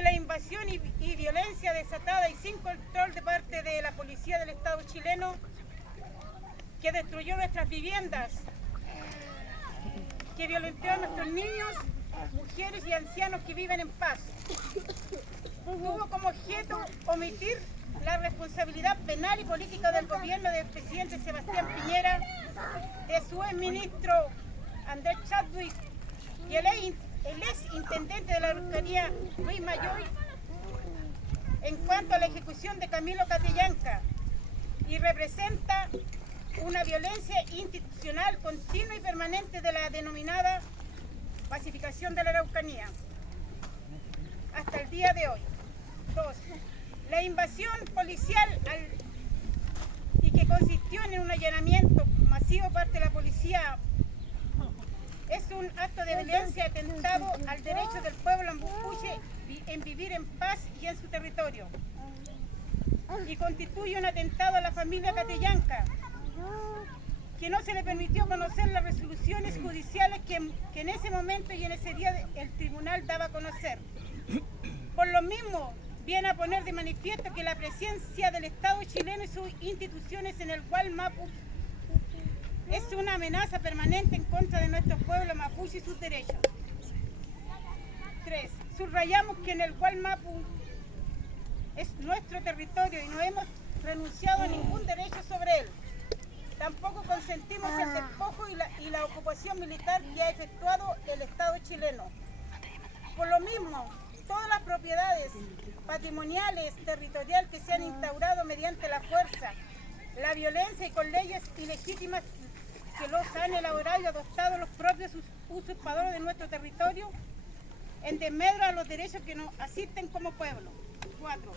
que la invasión y violencia desatada y sin control de parte de la policía del Estado chileno, que destruyó nuestras viviendas, que violentó a nuestros niños, mujeres y ancianos que viven en paz, tuvo como objeto omitir la responsabilidad penal y política del gobierno del presidente Sebastián Piñera, de su exministro Andrés Chadwick y el ex intendente de la Araucanía, Luis Mayoy, en cuanto a la ejecución de Camilo Catrillanca, y representa una violencia institucional continua y permanente de la denominada pacificación de la Araucanía hasta el día de hoy. 2. La invasión policial y que consistió en un allanamiento masivo por parte de la policía es un acto de violencia atentado al derecho del pueblo mapuche en vivir en paz y en su territorio, y constituye un atentado a la familia Catrillanca, que no se le permitió conocer las resoluciones judiciales que en ese momento y en ese día el tribunal daba a conocer. Por lo mismo, viene a poner de manifiesto que la presencia del Estado chileno y sus instituciones en el Gualmapu es una amenaza permanente en contra de nuestro pueblo mapuche y sus derechos. 3. Subrayamos que en el Gualmapu es nuestro territorio y no hemos renunciado a ningún derecho sobre él. Tampoco consentimos el despojo y la ocupación militar que ha efectuado el Estado chileno. Por lo mismo, todas las propiedades patrimoniales, territoriales que se han instaurado mediante la fuerza, la violencia y con leyes ilegítimas que los han elaborado y adoptado los propios usurpadores de nuestro territorio, en desmedro a los derechos que nos asisten como pueblo. 4.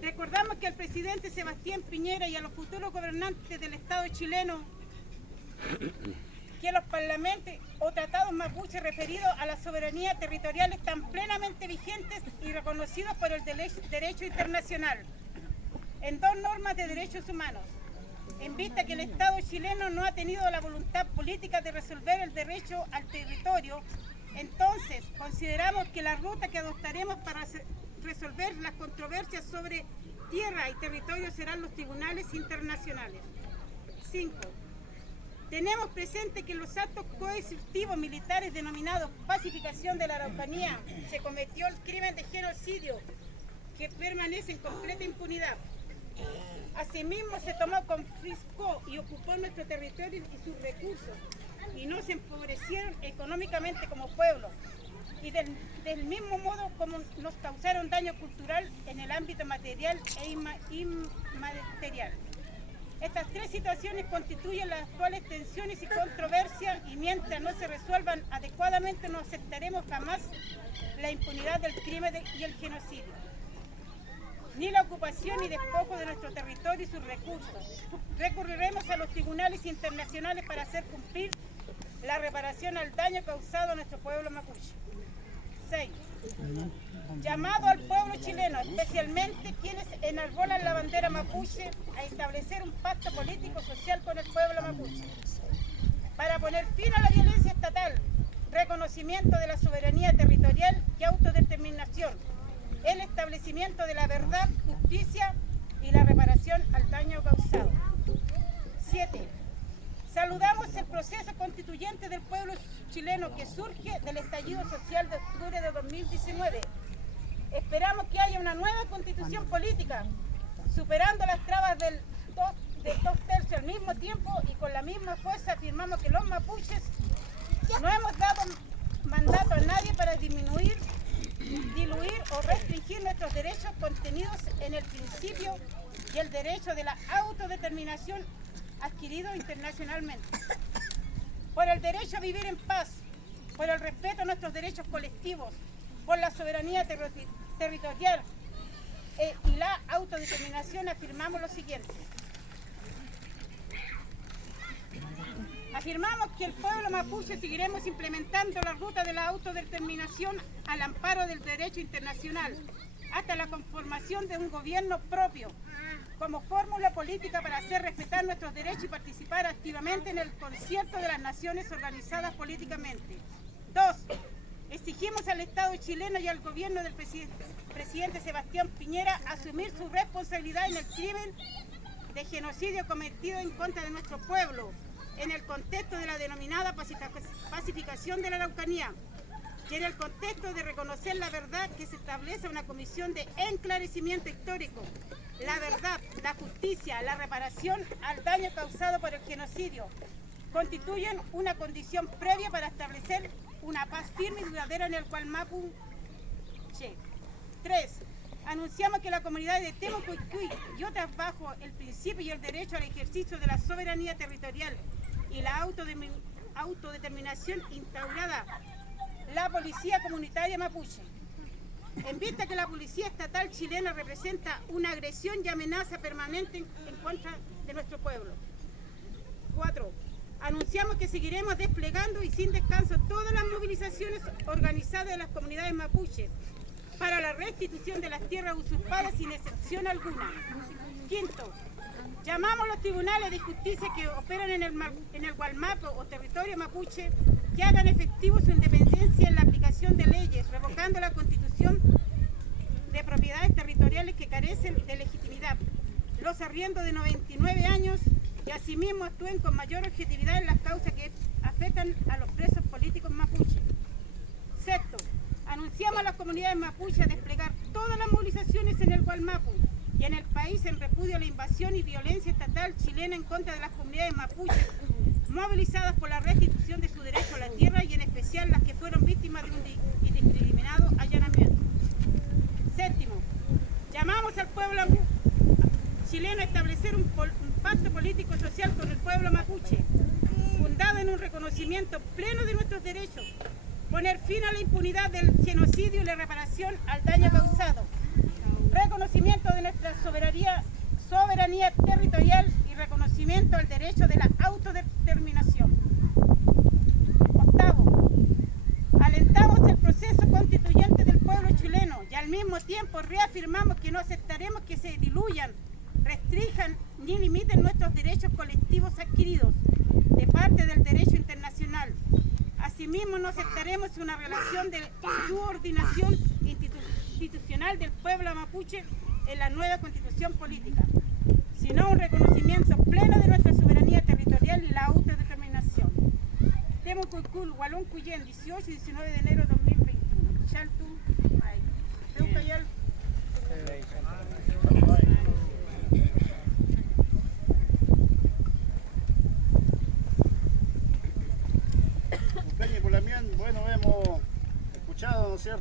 Recordamos que al presidente Sebastián Piñera y a los futuros gobernantes del Estado chileno, que los parlamentos o tratados mapuche referidos a la soberanía territorial están plenamente vigentes y reconocidos por el derecho internacional en 2 normas de derechos humanos. En vista que el Estado chileno no ha tenido la voluntad política de resolver el derecho al territorio, entonces consideramos que la ruta que adoptaremos para resolver las controversias sobre tierra y territorio serán los tribunales internacionales. 5. Tenemos presente que en los actos coercitivos militares denominados pacificación de la Araucanía se cometió el crimen de genocidio que permanece en completa impunidad. Asimismo se tomó, confiscó y ocupó nuestro territorio y sus recursos y nos empobrecieron económicamente como pueblo, y del mismo modo como nos causaron daño cultural en el ámbito material e inmaterial. Estas 3 situaciones constituyen las actuales tensiones y controversias, y mientras no se resuelvan adecuadamente no aceptaremos jamás la impunidad del crimen y el genocidio, ni la ocupación y despojo de nuestro territorio y sus recursos. Recurriremos a los tribunales internacionales para hacer cumplir la reparación al daño causado a nuestro pueblo mapuche. 6. Llamado al pueblo chileno, especialmente quienes enarbolan la bandera mapuche, a establecer un pacto político-social con el pueblo mapuche para poner fin a la violencia estatal, reconocimiento de la soberanía territorial y autodeterminación, el establecimiento de la verdad, justicia y la reparación al daño causado. 7. Saludamos el proceso constituyente del pueblo chileno que surge del estallido social de octubre de 2019. Esperamos que haya una nueva constitución política, superando las trabas del 2/3 al mismo tiempo, y con la misma fuerza afirmamos que los mapuches no hemos dado mandato a nadie para disminuir, diluir o restringir nuestros derechos contenidos en el principio y el derecho de la autodeterminación adquirido internacionalmente. Por el derecho a vivir en paz, por el respeto a nuestros derechos colectivos, por la soberanía territorial y la autodeterminación, afirmamos lo siguiente. Afirmamos que el pueblo mapuche seguiremos implementando la ruta de la autodeterminación al amparo del derecho internacional, hasta la conformación de un gobierno propio, como fórmula política para hacer respetar nuestros derechos y participar activamente en el concierto de las naciones organizadas políticamente. 2. Exigimos al Estado chileno y al gobierno del presidente Sebastián Piñera asumir su responsabilidad en el crimen de genocidio cometido en contra de nuestro pueblo, en el contexto de la denominada pacificación de la Araucanía y en el contexto de reconocer la verdad que se establece una comisión de enclarecimiento histórico, la verdad, la justicia, la reparación al daño causado por el genocidio, constituyen una condición previa para establecer una paz firme y duradera en el Gualmapuche. 3. Anunciamos que la comunidad de Temucuicui y otras bajo el principio y el derecho al ejercicio de la soberanía territorial y la autodeterminación instaurada la Policía Comunitaria Mapuche. En vista que la Policía Estatal chilena representa una agresión y amenaza permanente en contra de nuestro pueblo. 4. Anunciamos que seguiremos desplegando y sin descanso todas las movilizaciones organizadas de las comunidades mapuches para la restitución de las tierras usurpadas sin excepción alguna. 5. Llamamos a los tribunales de justicia que operan en el Gualmapu o territorio mapuche que hagan efectivo su independencia en la aplicación de leyes, revocando la constitución de propiedades territoriales que carecen de legitimidad, los arriendos de 99 años y asimismo actúen con mayor objetividad en las causas que afectan a los presos políticos mapuches. 6. Anunciamos a las comunidades mapuches a desplegar todas las movilizaciones en el Gualmapu y en el país en repudio a la invasión y violencia estatal chilena en contra de las comunidades mapuches, movilizadas por la restitución de su derecho a la tierra y en especial las que fueron víctimas de un indiscriminado allanamiento. 7. Llamamos al pueblo chileno a establecer un pacto político social con el pueblo mapuche, fundado en un reconocimiento pleno de nuestros derechos, poner fin a la impunidad del genocidio y la reparación al daño causado, reconocimiento de nuestra soberanía territorial y reconocimiento al derecho de la autodeterminación. 8. Alentamos el proceso constituyente del pueblo chileno y al mismo tiempo reafirmamos que no aceptaremos que se diluyan, restrinjan ni limiten nuestros derechos colectivos adquiridos de parte del derecho internacional. Asimismo, no aceptaremos una relación de subordinación institucional del pueblo mapuche en la nueva constitución política, sino un reconocimiento pleno de nuestra soberanía territorial y la autodeterminación. Temucuicui, Hualón Cuyén, 18 y 19 de enero de 2021. Chaltu, Teucayal. Bueno, hemos escuchado, ¿no es cierto?,